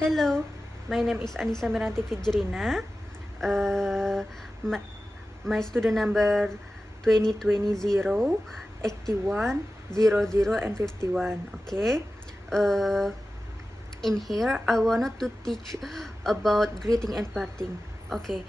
Hello, my name is Anissa Miranti Fijrina. Uh, my, my student number 2020 81 00 and 51. Okay. In here, I wanted to teach about greeting and parting. Okay.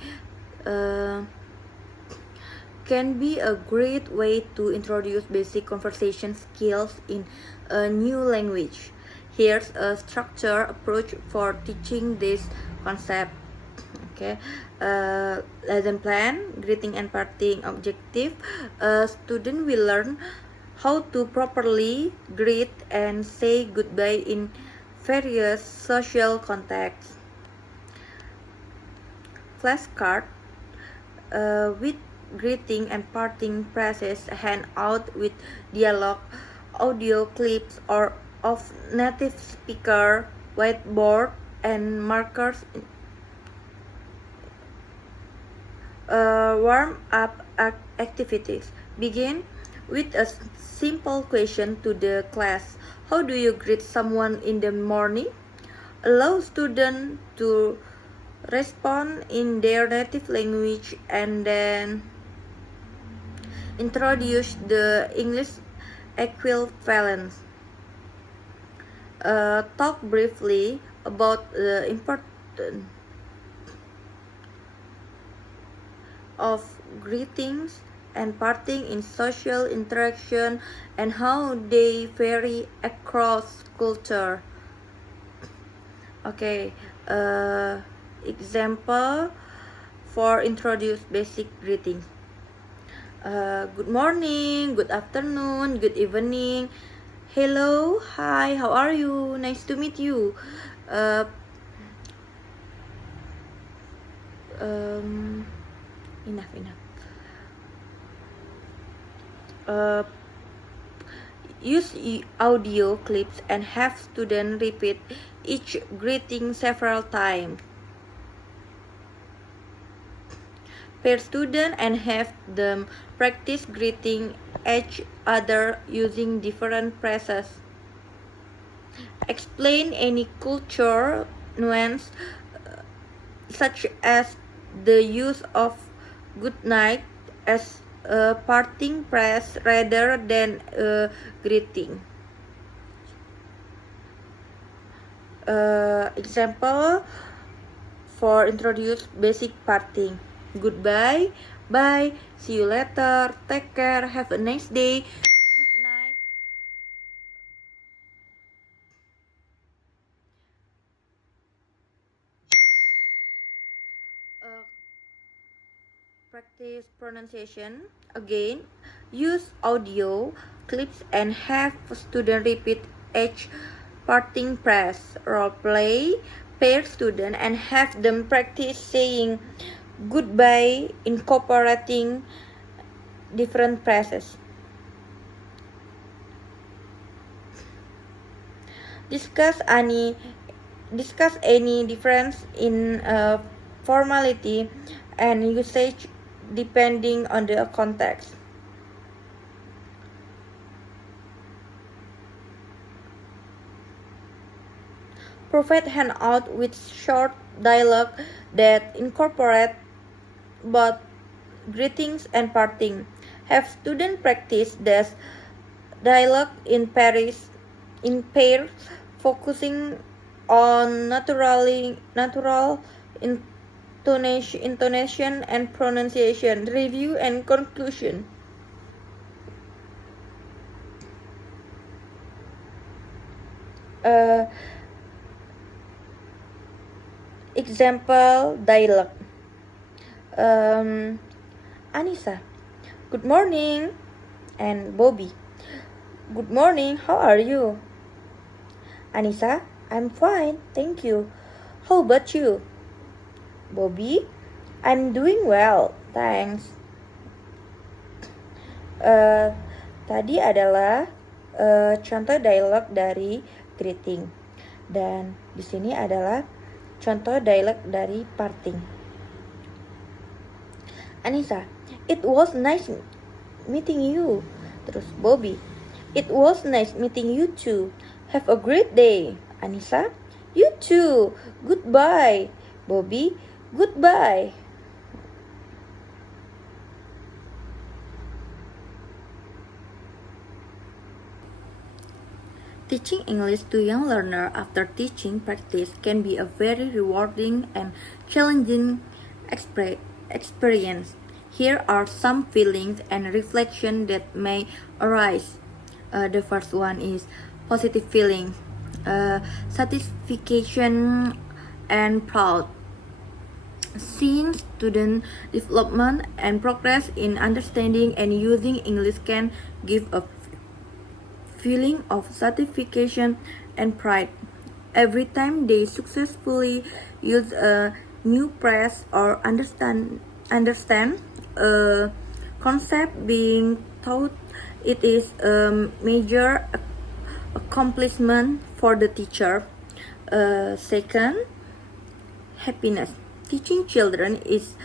Can be a great way to introduce basic conversation skills in a new language. Here's a structured approach for teaching this concept. Okay, lesson plan, greeting and parting objective. A student will learn how to properly greet and say goodbye in various social contexts. Flashcard with greeting and parting phrases, hand out with dialogue, audio clips or of native speaker, whiteboard and markers. Warm up activities. Begin with a simple question to the class. How do you greet someone in the morning? Allow students to respond in their native language and then introduce the English equivalent. Talk briefly about the importance of greetings and parting in social interaction and how they vary across culture. Okay, example for introduce basic greetings. Good morning, good afternoon, good evening. Hello, hi, how are you? Nice to meet you. Enough. Use audio clips and have students repeat each greeting several times. Pair students and have them practice greeting each other using different phrases. Explain any culture nuance such as the use of good night as a parting phrase rather than a greeting. Example for introduce basic parting. Goodbye, bye, see you later, take care, have a nice day, good night. Practice pronunciation. Again, use audio clips and have student repeat each parting phrase. Role play, pair student and have them practice saying goodbye incorporating different phrases. Discuss any difference in formality and usage depending on the context. Provide handout with short dialogue that incorporate both greetings and parting. Have students practice this dialogue in pairs, focusing on natural intonation and pronunciation. Review and conclusion. Example dialogue. Anissa, good morning. And Bobby, good morning, how are you? Anissa, I'm fine, thank you. How about you? Bobby, I'm doing well, thanks. Tadi adalah contoh dialog dari greeting, dan di sini adalah contoh dialog dari parting. Anissa, it was nice meeting you. Terus Bobby, it was nice meeting you too. Have a great day. Anissa, you 2. Goodbye. Bobby, goodbye. Teaching English to young learners after teaching practice can be a very rewarding and challenging experience. Here are some feelings and reflections that may arise. The first one is positive feelings, satisfaction and proud. Seeing student development and progress in understanding and using English can give a feeling of satisfaction and pride. Every time they successfully use a new phrase or understand a concept being taught, it is a major accomplishment for the teacher. Second, happiness. Teaching children is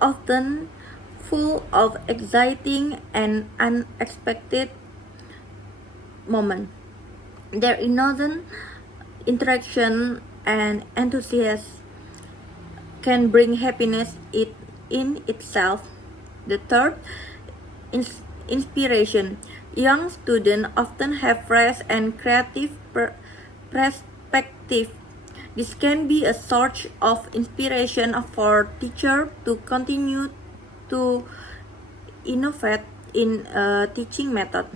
often full of exciting and unexpected moment. Their innocent interaction and enthusiasm can bring happiness in itself. The third, inspiration. Young students often have fresh and creative perspective. This can be a source of inspiration for teachers to continue to innovate in teaching method.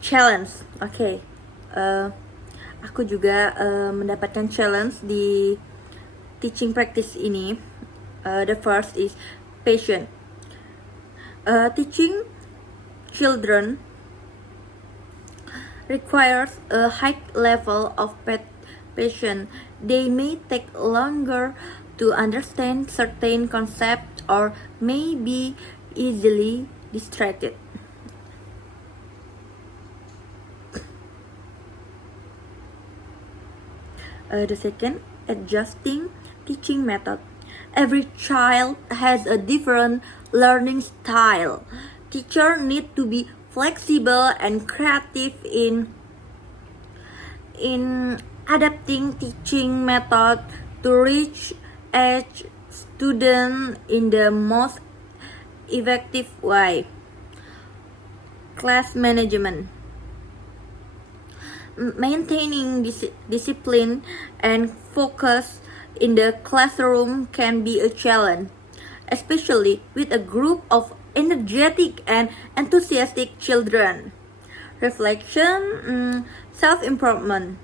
Challenge. Oke. Aku juga mendapatkan challenge di teaching practice ini. The first is patient. Teaching children requires a high level of patience. They may take longer to understand certain concepts or may be easily distracted. The second, adjusting teaching method. Every child has a different learning style. Teachers need to be flexible and creative in adapting teaching method to reach each student in the most effective way. Class management. Maintaining discipline and focus in the classroom can be a challenge, especially with a group of energetic and enthusiastic children. Reflection, self-improvement.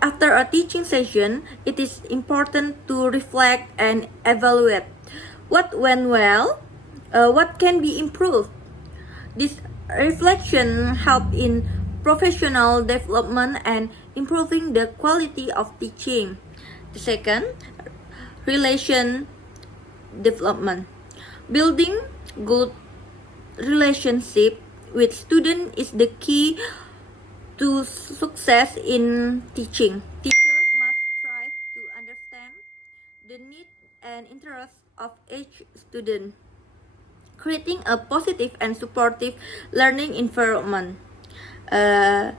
After a teaching session, it is important to reflect and evaluate what went well, what can be improved. This reflection helps in professional development and improving the quality of teaching. The second, relation development. Building good relationship with students is the key to success in teaching. Teachers must strive to understand the needs and interests of each student, creating a positive and supportive learning environment. The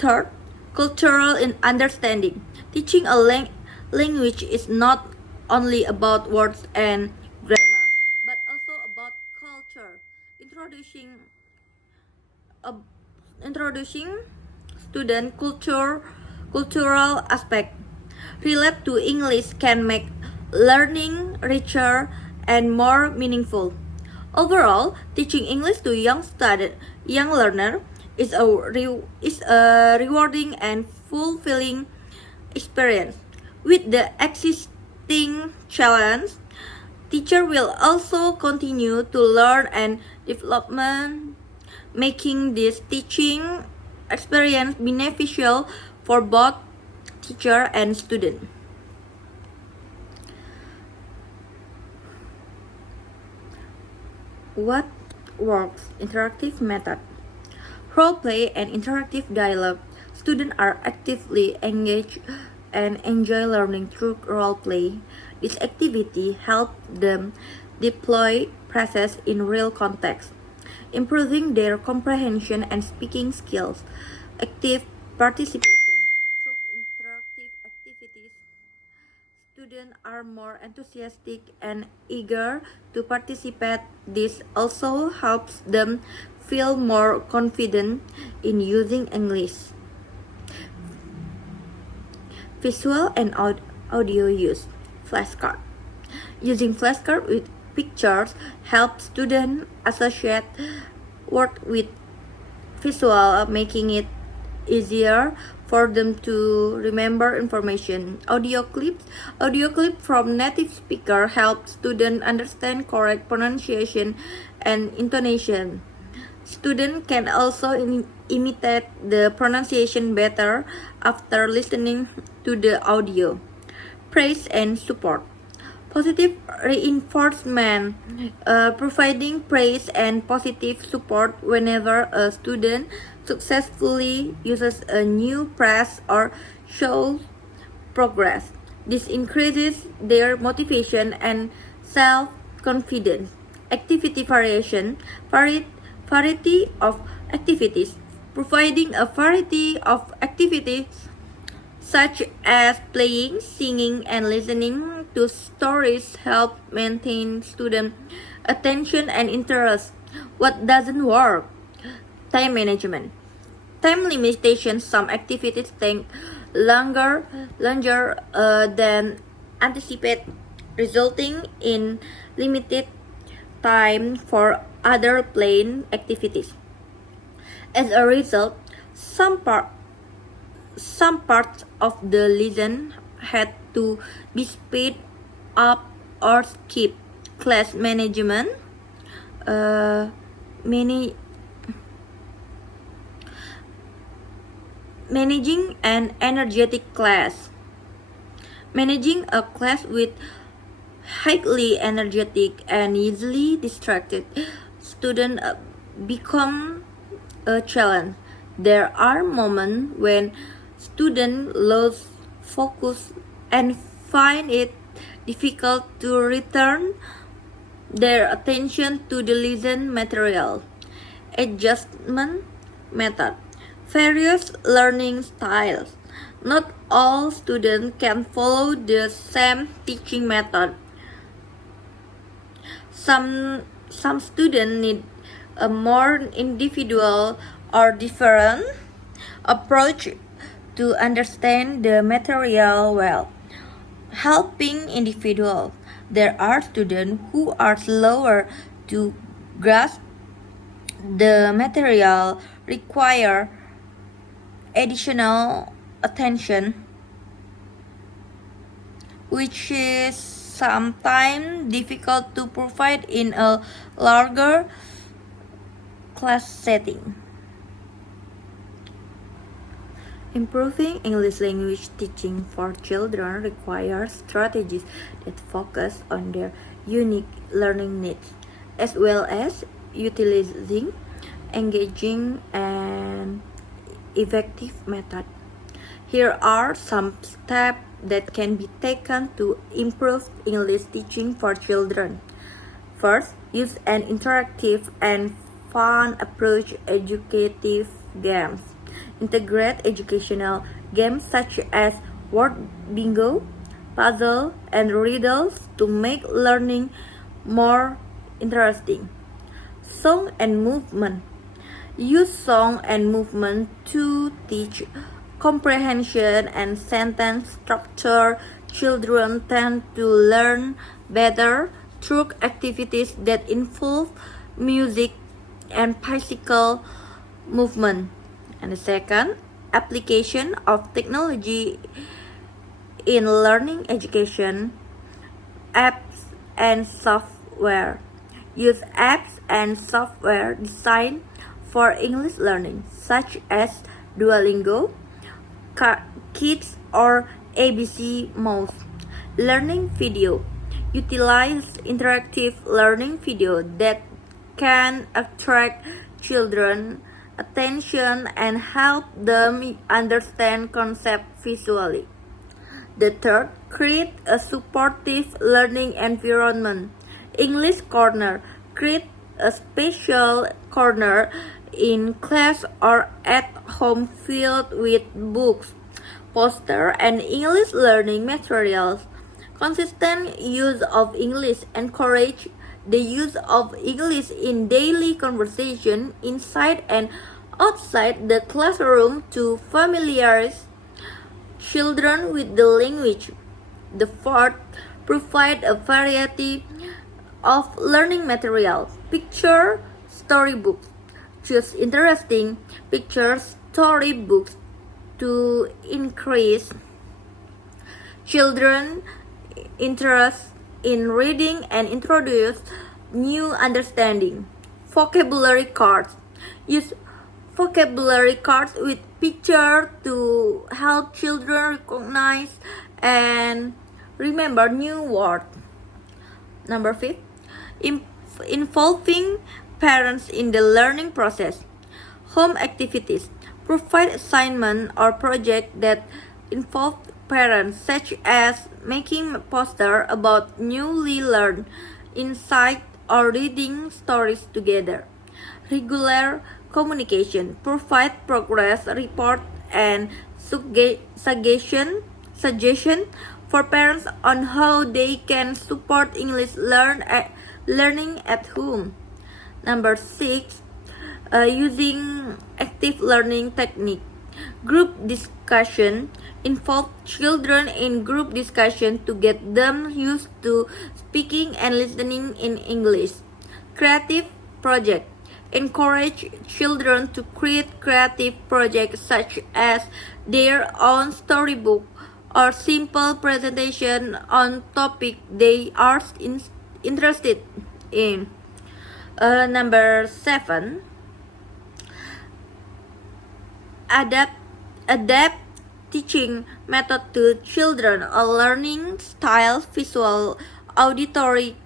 third, cultural understanding. Teaching a language is not only about words and grammar, but also about culture. Introducing student cultural aspect relate to English can make learning richer and more meaningful. Overall, teaching English to young learner is a rewarding and fulfilling experience. With the existing challenge, teacher will also continue to learn and development, making this teaching experience beneficial for both teacher and student. What works? Interactive method. Role play and interactive dialogue. Students are actively engaged and enjoy learning through role play. This activity helps them deploy process in real context, improving their comprehension and speaking skills. Active participation. Through interactive activities, students are more enthusiastic and eager to participate. This also helps them feel more confident in using English. Visual and audio use. Flashcard. Using flashcard with pictures helps students associate word with visual, making it easier for them to remember information. Audio clips. Audio clip from native speaker helps students understand correct pronunciation and intonation. Students can also imitate the pronunciation better after listening to the audio. Praise and support. Positive reinforcement, providing praise and positive support whenever a student successfully uses a new press or shows progress. This increases their motivation and self-confidence. Activity variation, variety of activities. Providing a variety of activities such as playing, singing, and listening to stories help maintain student attention and interest. What doesn't work? Time management. Time limitations. Some activities take longer than anticipated, resulting in limited time for other planned activities. As a result, some parts of the lesson had to be sped up or skipped. Class management. Managing an energetic class. Managing a class with highly energetic and easily distracted students become a challenge. There are moments when students lose focus and find it difficult to return their attention to the lesson material. Adjustment method. Various learning styles. Not all students can follow the same teaching method. Some students need a more individual or different approach to understand the material well. Helping individuals. There are students who are slower to grasp the material, require additional attention, which is sometimes difficult to provide in a larger class setting. Improving English language teaching for children requires strategies that focus on their unique learning needs, as well as utilizing engaging and effective methods. Here are some steps that can be taken to improve English teaching for children. First, use an interactive and fun approach educative games. Integrate educational games such as word bingo, puzzle, and riddles to make learning more interesting. Song and movement. Use song and movement to teach comprehension and sentence structure. Children tend to learn better through activities that involve music and physical movement. And the second, application of technology in learning education, apps and software. Use apps and software designed for English learning, such as Duolingo, Kids, or ABC Mouse. Learning video. Utilize interactive learning video that can attract children's attention and help them understand concepts visually. The third, create a supportive learning environment. English Corner. Create a special corner in class or at home filled with books, posters, and English learning materials. Consistent use of English encourage the use of English in daily conversation inside and outside the classroom to familiarize children with the language. The fourth, provide a variety of learning materials. Picture storybooks. Choose interesting picture storybooks to increase children's interest in reading and introduce new understanding. Vocabulary cards. Use vocabulary cards with pictures to help children recognize and remember new words. Number 5, involving parents in the learning process. Home activities. Provide assignment or project that involve parents, such as making a poster about newly learned insight or reading stories together. Regular communication. Provide progress report and suggestion for parents on how they can support English learning at home. Number 6, using active learning technique. Group discussion. Involve children in group discussion to get them used to speaking and listening in English. Creative project. Encourage children to create creative projects such as their own storybook or simple presentation on topic they are interested in. Number 7, adapt teaching method to children. A learning style, visual, auditory,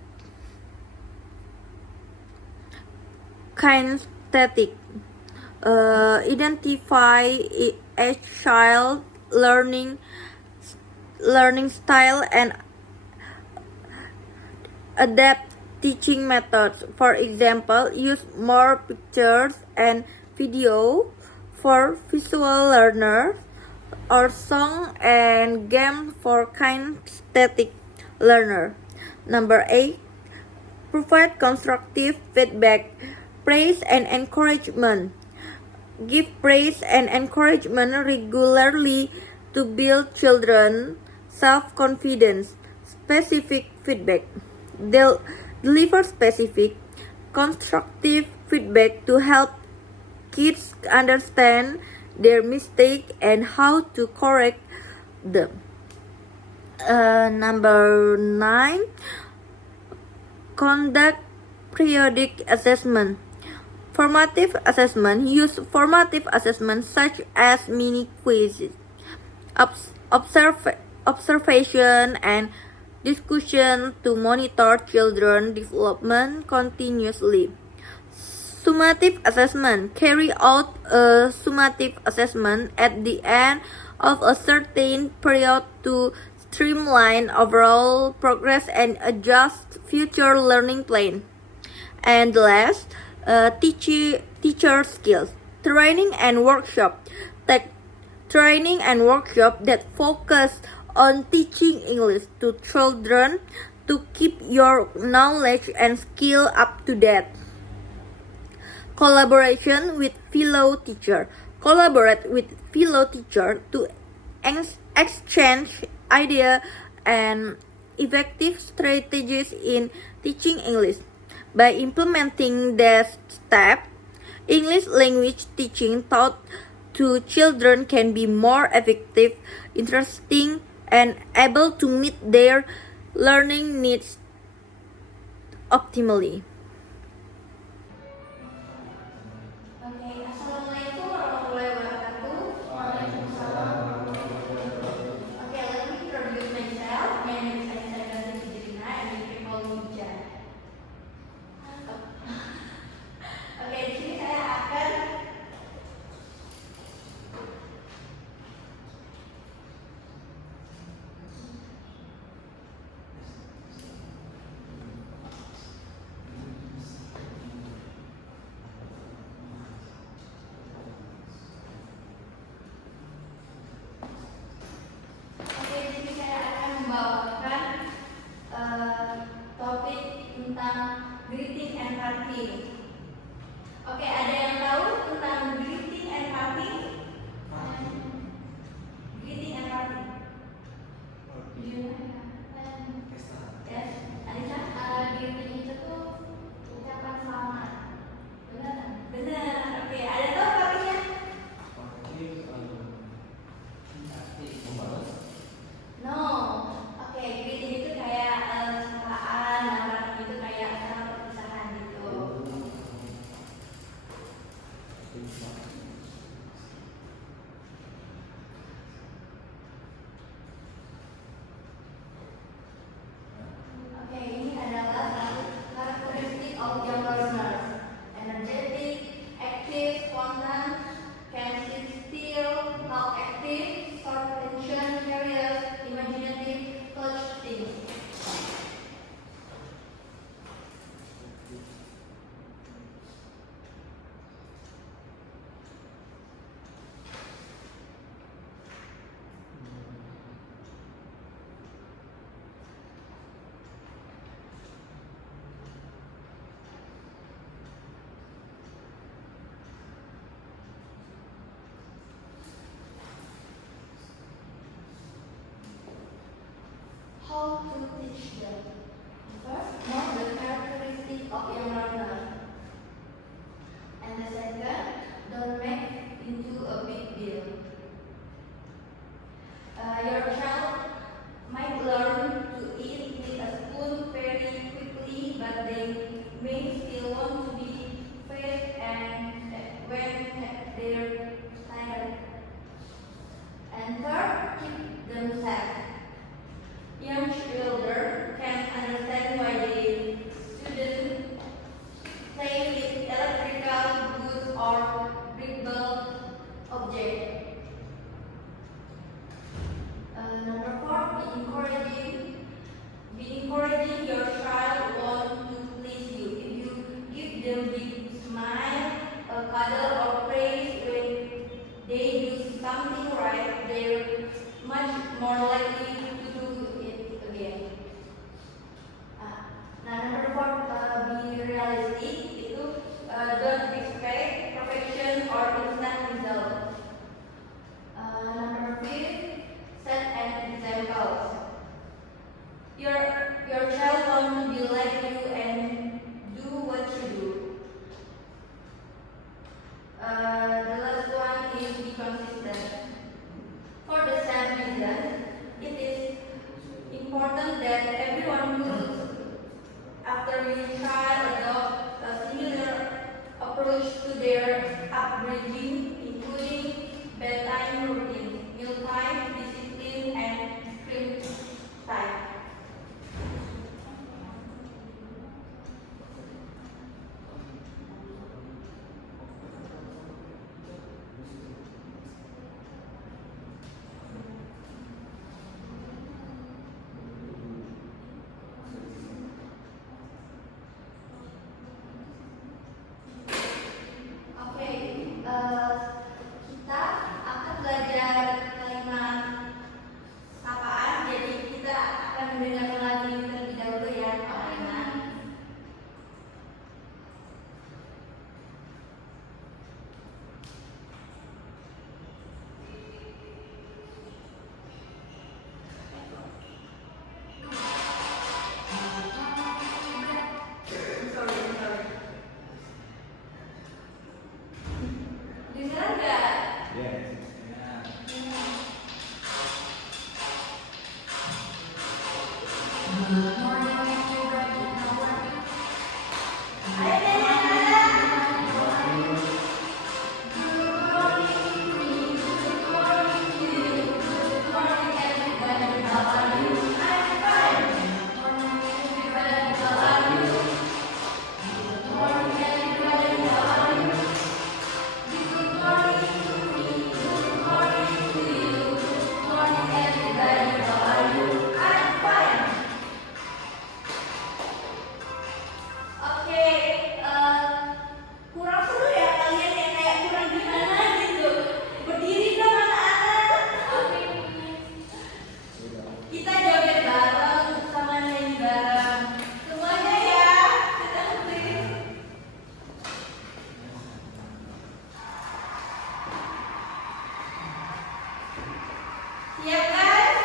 kinesthetic. Identify a child learning style and adapt teaching methods. For example, use more pictures and video for visual learners, or song and game for kinesthetic learner. Number 8, provide constructive feedback. Praise and encouragement. Give praise and encouragement regularly to build children's self-confidence. Specific feedback. Deliver specific, constructive feedback to help kids understand their mistake and how to correct them. Number 9, conduct periodic assessment. Formative assessment. Use formative assessment such as mini quizzes, observation, and discussion to monitor children's development continuously. Summative assessment. Carry out a summative assessment at the end of a certain period to streamline overall progress and adjust future learning plan. And last, teacher skills. Training and workshop. Training and workshop that focus on teaching English to children to keep your knowledge and skill up to date. Collaboration with fellow teacher. Collaborate with fellow teacher to exchange ideas and effective strategies in teaching English. By implementing these steps, English language teaching taught to children can be more effective, interesting, and able to meet their learning needs optimally. Okay, Assalamualaikum warahmatullahi wabarakatuh. Okay, let me introduce myself. My name is Anissa Gazi Fijrina and you can call me Ija. Oke, di sini saya akan membawakan topik tentang greeting and parting. Oke, ada yang tahu tentang greeting and parting? Greeting and parting. Yes, Anissa? Greeting itu tuh ucapan selamat. Benar? Benar. Oke, ada tahu artinya? No. Oke, greeting itu kayak sapaan, nah parting itu kayak salam perpisahan gitu. Oke, ini adalah karakteristik of young learners. Energetic, active, spontan, can sit still, talk active, short attention, curious, imaginative, touch things. How to teach them? First, know the characteristic of young learner. And the second, don't make into a big deal. Your child might learn to eat with a spoon very quickly, but they may still want to be fed and when they're tired. And third, keep them safe. Young children can understand why they shouldn't play with electrical goods or breakable objects. Number 4, be encouraging your child want to please you. If you give them big smile, a cuddle or praise when they do something right, they're much more likely to do it again. Nah, number 4, be realistic. Itu don't expect perfection or instant result. Number 5, set an example. Your child want to be like you and do what you do. The last one is be consistent. For the same reason, it is Siap guys?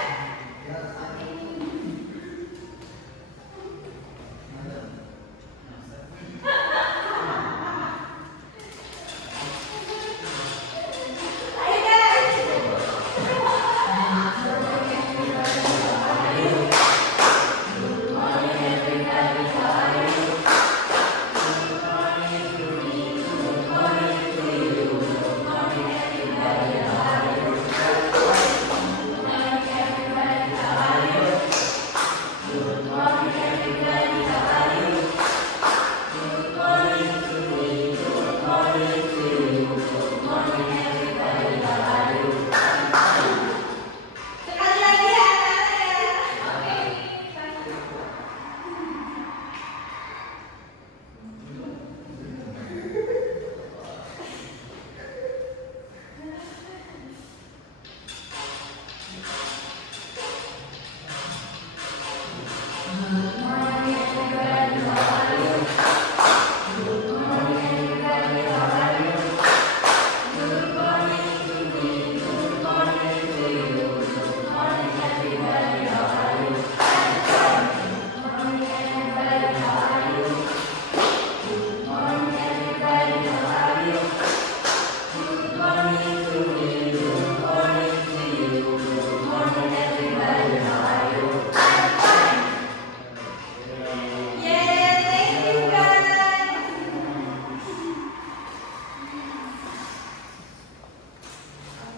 Ayo guys. Sekali lagi ya anak-anak ya. Yeah, thank you guys.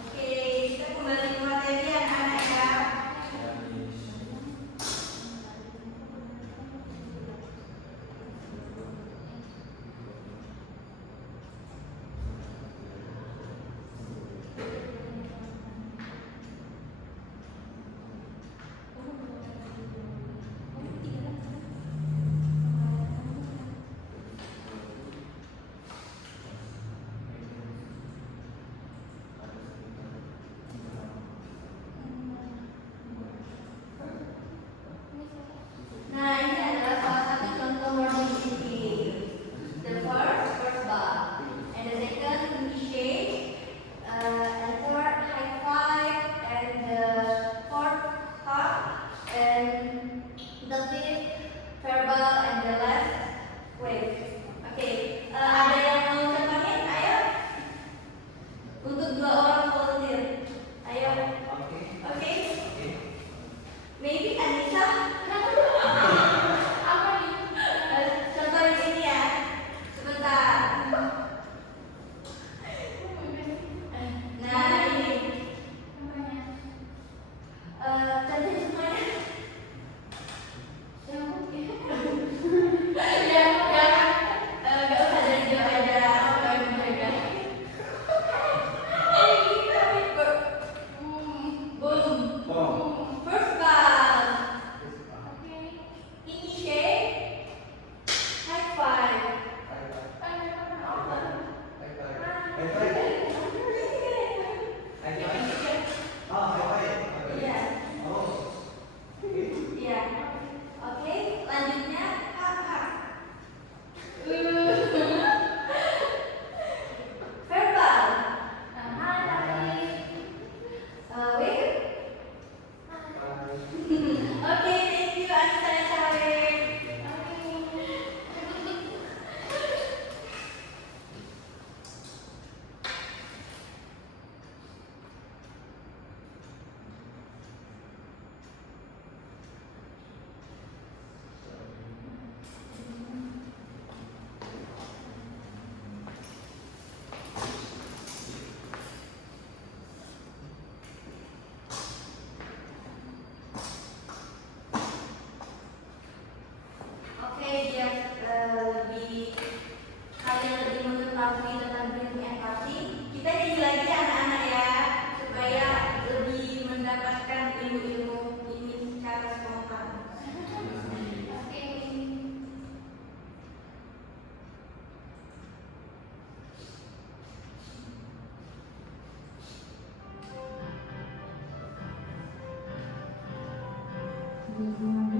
Oke, kita kembali ke materi anak-anak ya. Nah, ini adalah salah satu contoh word activity. The first verbal, and the second initiate, and third high five, and the fourth hug, and the fifth verbal, and the last wave. Oke, ada yang mau contohin? Ayo. Untuk 2 orang volunteer. Ayo. Oke. Maybe Anissa. Contohin ini ya. Sebentar. Nah, ini. Contohin semuanya. Gak usah dari jauh aja. Boom. First ball. Initiate. High five. Iya. Iya. Oke, lanjutnya hak. Verbal. Wave. Oke, thank you Anissa dan Syarif. Oke, biar kalian lebih mengetahui tentang breathing empathy, kita nyanyi lagi anak-anak ya, supaya lebih mendapatkan ilmu-ilmu ini secara spontan. Oke. Thank you.